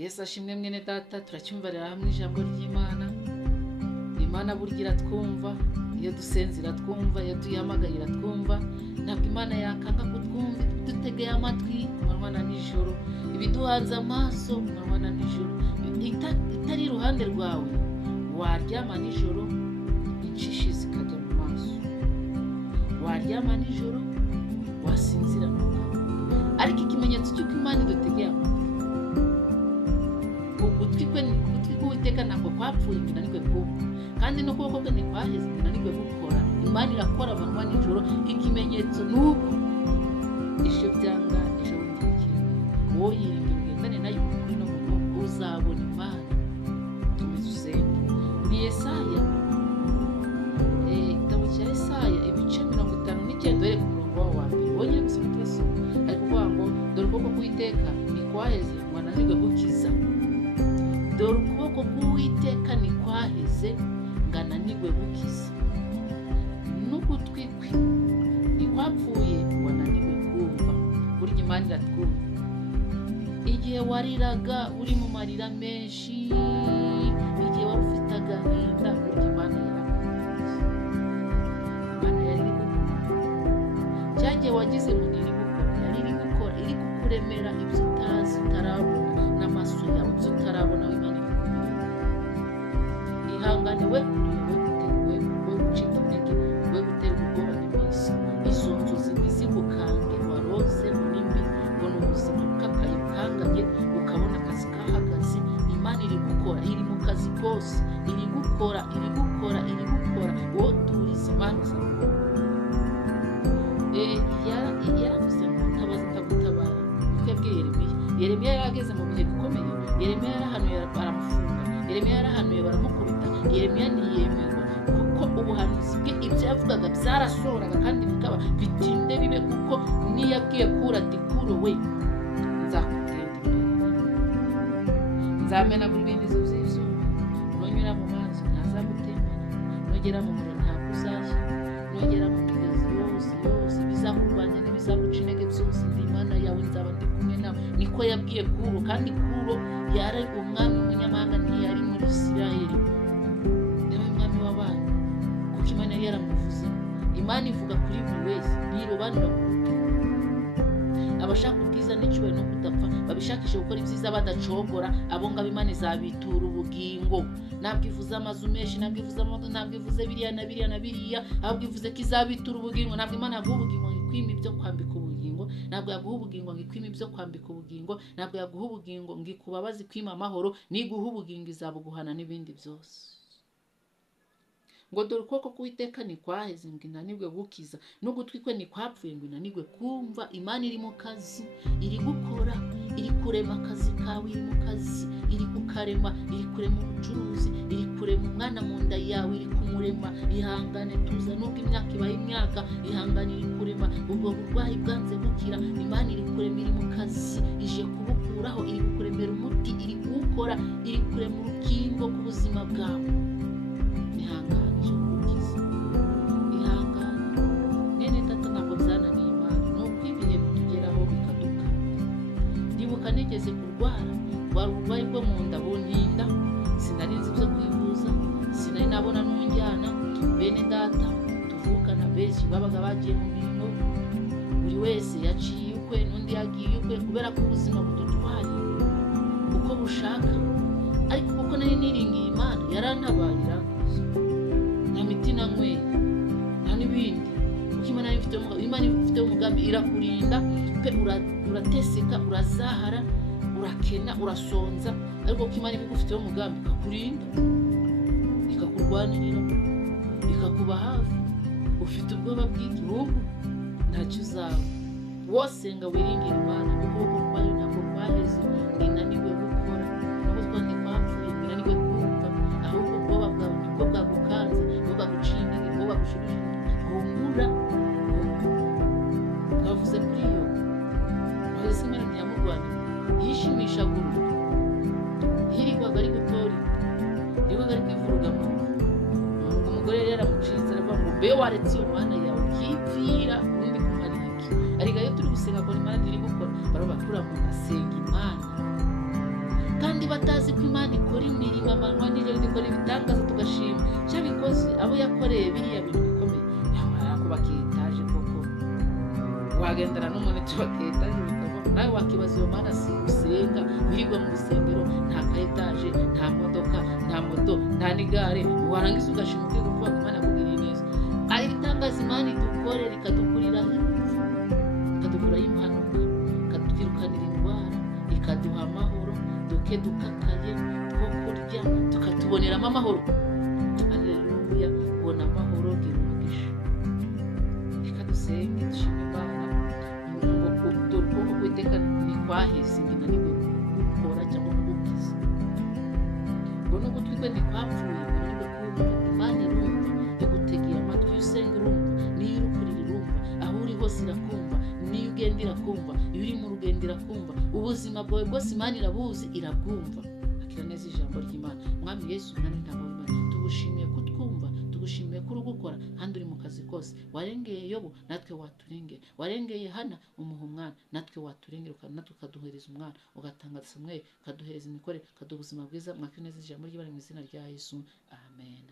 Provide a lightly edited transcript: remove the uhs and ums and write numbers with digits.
Yesu ashimwe mwene data, turacyumvarira hamwe ijambo ry'Imana. Imana burya twumva, iyo dusenze twumva, iyo tuyihamagarira twumva. Ntabwo Imana yakanga kutwumva, dutegeye amatwi ku manywa na nijoro, ibiduhanze amaso ku manywa na nijoro. Itari iruhande rwawe waryama nijoro inshishi zikajya mu maso, waryama nijoro wasinzira ntukabe. Ariko ikimenyetso cy'uko Imana idutegeye amatwi, ugutwi k'Uwiteka ntabwo kwapfuye binanirwe kumva, kandi n'ukuboko kwe ntikwaheze binanirwe gukora. Imana irakora amanywa nijoro. Ikimenyetso ni uko ejo byanga ejo bundi bikira. Wowe yirinda ugendane nayo kuri no mu uzabona Imana. Tumeze usenge. Ni Yesaya, igitabo cya Yesaya ibice 59 dore ku murongo wa mbere. Wongeye gusoma twasoma, ari kuvuga ngo dore ukuboko k'Uwiteka ntikwaheze ngo ananirwe gukiza. Dore ukuboko k'Uwiteka ntikwaheze ngo ananirwe gukiza, n'ugutwi kwe ntikwapfuye ngo ananirwe kumva. Burya Imana iratwumva. Igihe wariraga uri mu marira menshi, igihe wari ufite agahinda, burya Imana yarakumva. Imana yari iri gukora. Cya gihe wagize ngo ntiri gukora, yari iri gukora, iri kukuremera ibyo utazi, utarabona n'amaso yawe, ibyo utarabona. Imana iri kubireba. Ihangane we gucika intege, we guterwa ubwoba n'iminsi. Izo nzozi ntizigukange warose nimbi, ubona ubuzima bukakaye bukanganye, ukabona akazi kahagaze. Imana iri gukora, iri mu kazi kose, iri gukora. Wowe turize Imana zawe. Yaravuze ngo ntabaza ndagutabara. Niko yabwiye Yeremiya yarageze mu bihe bikomeye. Yeremiya yarahanuye baramufunga, Yeremiya yarahanuye baramukubita. Yeremiya ntiyemerwa kuko ubuhanuzi bwe ibyo yavugaga byarasohoraga kandi bikaba bitinde bibe, kuko niyo yabwiye Kuro ati Kuro we nzakugenda imbere, nzamenagura ibindizo by'izuba, nonyura mu mazi ntazagutembana, nogera mu muriro ntabwo uzashya, nogera mu migezi yose bizakurwanya n'ibizaguca intege byose, ndi Imana yawe, nzaba ndi kumwe nawe. Niko yabwiye Kuro, kandi Kuro yari umwami w'umunyamahanga, ntiyari muri Isiraheli, niwe mwami w'abana, kuko Imana yari yaramuvuze. Imana ivuga kuri buri wese, ntirobanura ku mutima. Abashaka ubwiza n'icyubahiro no kudapfa, babishakishe gukora ibyiza badacogora, abo ngabo Imana izabitura ubugingo. Ntabwo ivuze amazu menshi, ntabwo ivuze amamodoka, ntabwo ivuze biriya na biriya, ahubwo ivuze ko izabitura ubugingo. Ntabwo Imana yaguha ubugingo ngo ikwime ibyo kwambika ubugingo, ntabwo yaguha ubugingo ngo ikwime ibyo kwambika ubugingo, ntabwo yaguha ubugingo ngo ikubabaze ikwime amahoro. Niguha ubugingo izabuguhana n'ibindi byose. Ngo dore ukuboko k'Uwiteka ntikwaheze ngo inanirwe gukiza, n'ugutwi kwe ntikwapfuye ngo inanirwe kumva. Imana iri mu kazi, iri gukora, iri kurema akazi kawe, iri mu kazi, iri kukarema, iri kurema ubucuruzi, iri kurema umwana mu nda yawe, iri kumurema. Ihangane tuza, nubwo imyaka ibaye imyaka, ihangane iri kurema. Ubwo burwayi bwanze gukira, Imana iri kurema, iri mu kazi, ije kubukuraho, iri kukuremera umuti, iri kuwukora, iri kurema urukingo ku buzima bwawe. Ihangane ukize, ihangane mwene data, ntabwo byananiye Imana. Nuko ibihe bitugeraho bikaduka. Ndibuka nigeze kurwara uburwayi bwo mu nda buntinda, sinari nzi ibyo kwivuza, sinari nabona n'unjyana. Bene data tuvukana benshi babaga bagiye mu mirimo, buri wese yaciye ukwe, n'undi yagiye ukwe, kubera ko ubuzima budutwaye uko bushaka. Ariko kuko nari niringiye Imana, yarantabaye, irankuza. Nta miti nanyweye, nta n'ibindi, kuko Imana ifite umugambi, irakurinda pe. Urateseka, urazahara, urakena, urasonza, ariko ko Imana igufiteho umugambi, ikakurinda, ikakurwanirira, ikakuba hafi. Ufite ubwoba bw'igihugu, ntacyo uzaba. Wose nga wiringire Imana. Ukuboko kwayo ntabwo kwaheze ngo inanirwe gukora, n'ugutwi ntikwapfuye ngo inanirwe kumva, ahubwo ubwoba bwawe nibwo bwagukanze, nibwo bwaguciye intege, nibwo bagushubije. Humura. Twavuze kuri yo wahise Imana ntiyamurwanira, yishimishaga urupfu, yirirwaga ari gutora inda, yirirwaga ari kwivuruga mu nda. Umugore rero aramucitse, aravuga ngo mbe waretse iyo Mana yawe ukipfira, ubundi kumara iki? Ariko iyo turi gusenga ko Imana iri gukora, barabakura mu asenga Imana. Kandi batazi ko Imana ikora imirimo amanywa n'ijoro, ikora ibitangaza tugashima icyo bikoze, abo yakoreye biriya bintu bikomeye. Yakubaka etaje koko, wagendana n'umuntu cyubaka etaje bikava, nawe wakibaza iyo Mana si usenga wirirwa mu rusengero, nta ka etaje, nta modoka, nta moto, nta n'igare, warangiza ugashima ugiye gukora Imana akugiriye neza. Ari ibitangaza Imana idukorera, ikadukuriraho impfu, ikadukuraho impanuka, ikatwirukanira indwara, ikaduha amahoro, duke dukakaye two kurya tukatuboneramo amahoro. Haleluya, ubona amahoro, gira umugisha. Reka dusenge dushime Imana ngo dore ukuboko kw'Uwiteka ntikwaheze ngo inanirwe gukora cyangwa kugukiza, ngo n'ugutwi kwe ntikwapfuye ngo inanirwe kumva. Imana irumva, igutegera amatwi, iyo usenga urumva, n'iyo uri kurira irumva, aho uri hose irakumva, n'iyo ugenda irakumva, iyo uri mu rugendo irakumva, ubuzima bwawe bwose Imana irabuzi, irabwumva. Akira neza ijambo ry'Imana. Mwami Yesu, mwami ntama w'Imana, tugushimiye kutwumva, tugushimiye ko uri gukora kandi uri mu kazi kose. Warengeye Yobu, natwe waturengera. Warengeye Hana umuha umwana, natwe waturengera, natwe ukaduhereza umwana, ugatanga Samweli, ukaduhereza imikorere, ukaduha ubuzima bwiza. Mwakira neza ijambo ry'Imana mu izina rya Yesu, amen.